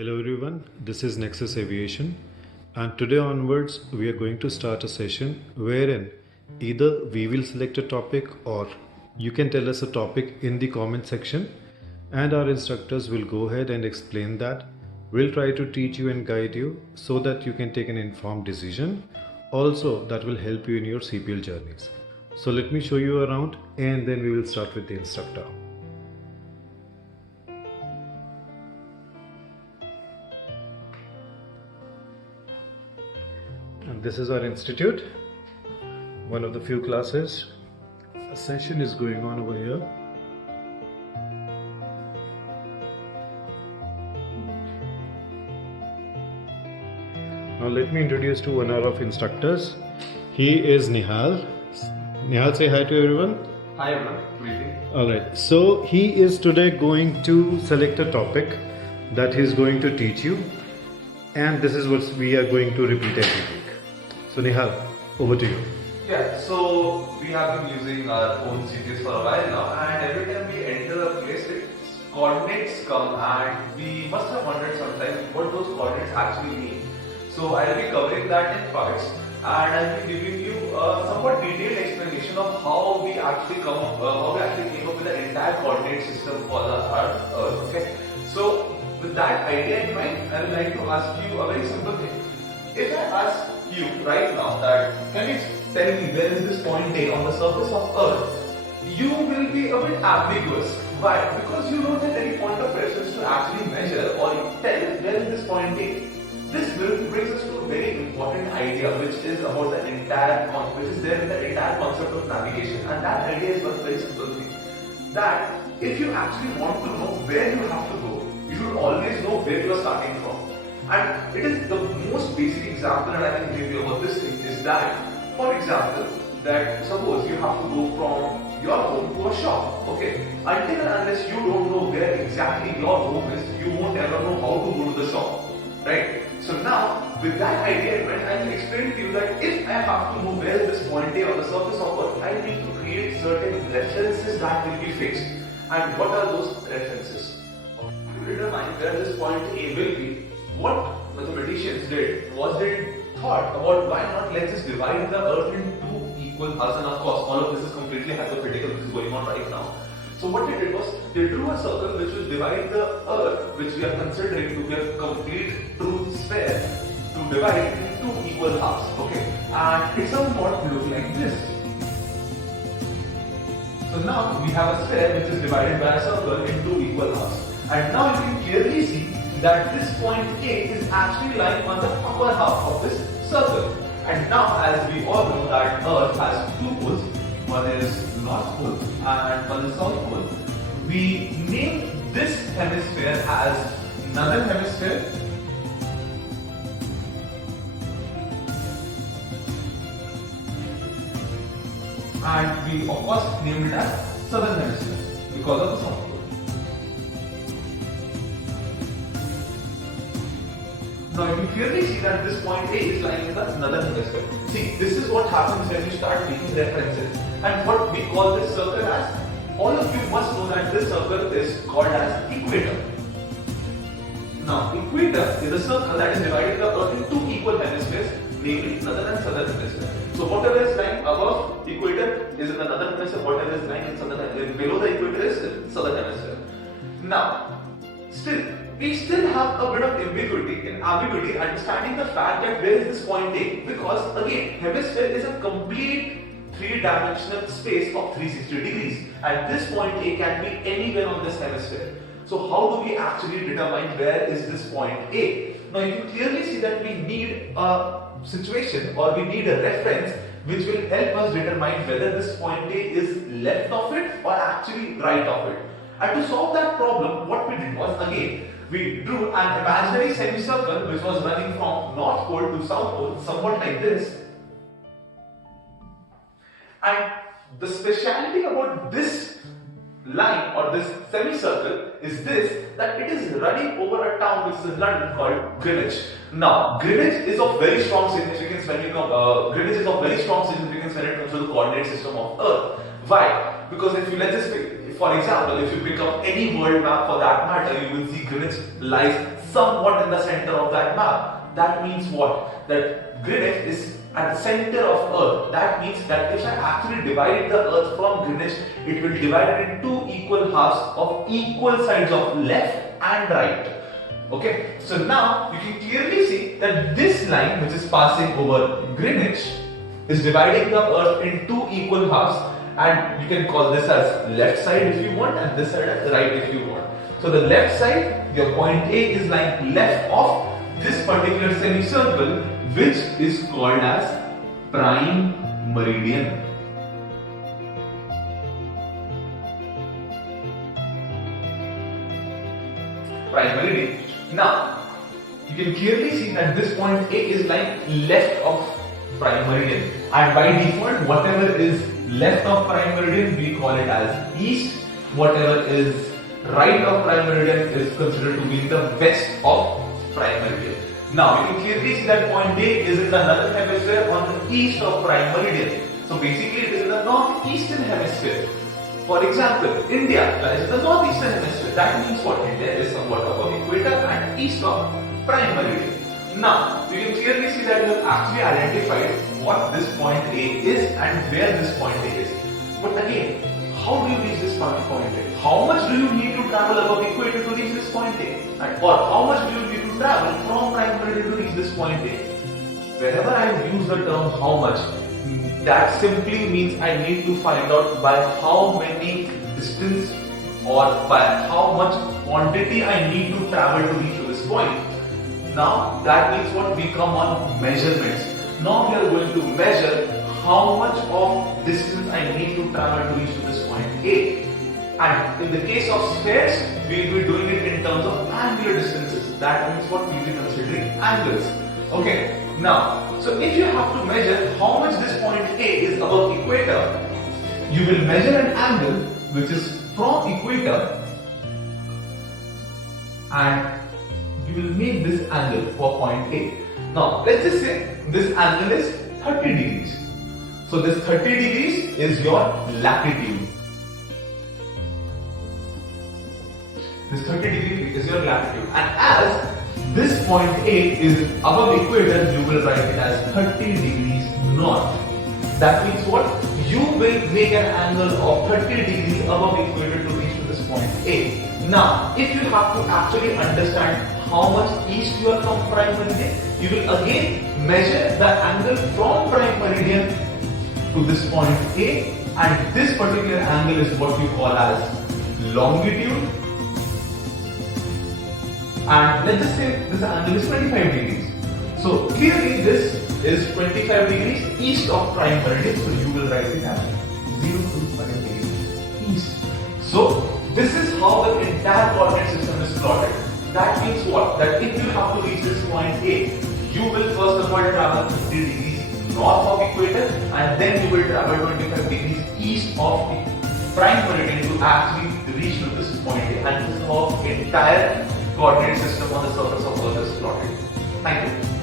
Hello everyone, this is Nexus Aviation, and today onwards we are going to start a session wherein either we will select a topic or you can tell us a topic in the comment section and our instructors will go ahead and explain that. We'll try to teach you and guide you so that you can take an informed decision. Also, that will help you in your CPL journeys. So let me show you around and then we will start with the instructor. And this is our institute, one of the few classes. A session is going on over here. Now let me introduce to one of our instructors. He is Nihal. Nihal, say hi to everyone. Hi everyone, good evening. Alright, so he is today going to select a topic that he is going to teach you, and this is what we are going to repeat every week. So Nihal, over to you. Yeah, so we have been using our own GPS for a while now, and every time we enter a place, coordinates come, and we must have wondered sometimes what those coordinates actually mean. So I'll be covering that in parts, and I'll be giving you a somewhat detailed explanation of how we actually came up with the entire coordinate system for our Earth. Okay, so with that idea in mind, I would like to ask you a very simple thing. If I ask you right now that can you tell me where is this point A on the surface of Earth, you will be a bit ambiguous. Why? Because you don't have any point of reference to actually measure or tell where is this point A. This brings us to a very important idea which is about the entire concept of navigation, and that idea is one very simple thing, that if you actually want to know where you have to go, you should always know where you are starting from. And it is the most basic example that I can give you about this thing is that, for example, that suppose you have to go from your home to a shop, okay? Until and unless you don't know where exactly your home is, you won't ever know how to go to the shop, right? So now, with that idea in mind, I will explain to you that if I have to know where is this point A on the surface of Earth, I need to create certain references that will be fixed. And what are those references? To determine where this point A will be, what mathematicians did was they thought about why not let's just divide the Earth into two equal halves, and of course all of this is completely hypothetical, this is going on right now. So what they did was they drew a circle which will divide the Earth, which we are considering to be a complete true sphere, to divide it into two equal halves, okay? And it somewhat look like this. So now we have a sphere which is divided by a circle into two equal halves. And now you can clearly see that this point A is actually lying on the upper half of this circle. And now, as we all know that Earth has two poles, one is North Pole and one is South Pole, we name this hemisphere as Northern Hemisphere, and we of course named it as Southern Hemisphere because of the South Pole. Now you can clearly see that this point A is lying in the northern hemisphere. See, this is what happens when you start making references. And what we call this circle as, all of you must know that this circle is called as equator. Now, equator is a circle that is dividing the Earth into two equal hemispheres, namely northern and southern hemisphere. So whatever is lying above equator is in the northern hemisphere, whatever is lying in southern hemisphere, below the equator is in southern hemisphere. Now, we still have a bit of ambiguity understanding the fact that where is this point A, because again, hemisphere is a complete three-dimensional space of 360 degrees, and this point A can be anywhere on this hemisphere. So how do we actually determine where is this point A? Now you can clearly see that we need a situation or we need a reference which will help us determine whether this point A is left of it or actually right of it. And to solve that problem, what we did was, again, we drew an imaginary semicircle which was running from North Pole to South Pole, somewhat like this. And the speciality about this line or this semicircle is this, that it is running over a town which is in London called Greenwich. Now, Greenwich is of very strong significance when it comes to the coordinate system of Earth. Why? Because if For example, if you pick up any world map for that matter, you will see Greenwich lies somewhat in the center of that map. That means what? That Greenwich is at the center of Earth. That means that if I actually divide the Earth from Greenwich, it will divide it in two equal halves of equal sides of left and right. Okay, so now you can clearly see that this line which is passing over Greenwich is dividing the Earth in two equal halves, and you can call this as left side if you want and this side as right if you want. So the left side, your point A is lying left of this particular semicircle, which is called as prime meridian. Prime meridian. Now, you can clearly see that this point A is lying left of prime meridian, and by default, whatever is left of prime meridian, we call it as east. Whatever is right of prime meridian is considered to be the west of prime meridian. Now, you can clearly see that point A is in the northern hemisphere on the east of prime meridian. So basically, it is in the northeastern hemisphere. For example, India lies in the northeastern hemisphere. That means what? India is somewhat above equator and east of prime meridian. Now, you can clearly see that you have actually identified what this point A is and where this point A is. But again, how do you reach this point A? How much do you need to travel above equator to reach this point A? Or how much do you need to travel from prime meridian to reach this point A? Whenever I use the term how much, that simply means I need to find out by how many distance or by how much quantity I need to travel to reach to this point. Now that means what? We come on measurements. Now we are going to measure how much of distance I need to travel to reach to this point A. And in the case of spheres, we will be doing it in terms of angular distances. That means what? We will be considering angles. Okay. Now, so if you have to measure how much this point A is above equator, you will measure an angle which is from equator and you will make this angle for point A. Now, let's just say this angle is 30 degrees. So this 30 degrees is your latitude. This 30 degrees is your latitude. And as this point A is above equator, you will write it as 30 degrees north. That means what? You will make an angle of 30 degrees above equator to reach to this point A. Now, if you have to actually understand how much east you are from prime meridian, you will again measure the angle from prime meridian to this point A, and this particular angle is what you call as longitude. And let's just say this angle is 25 degrees. So clearly this is 25 degrees east of prime meridian, so you will write it as 0.5 degrees east. So this is how the entire coordinate system is plotted. That means what? That if you have to reach this point A, you will first of all travel 50 degrees north of equator, and then you will travel 25 degrees east of the prime meridian to actually reach to this point A. And this is how the entire coordinate system on the surface of Earth is plotted. Thank you.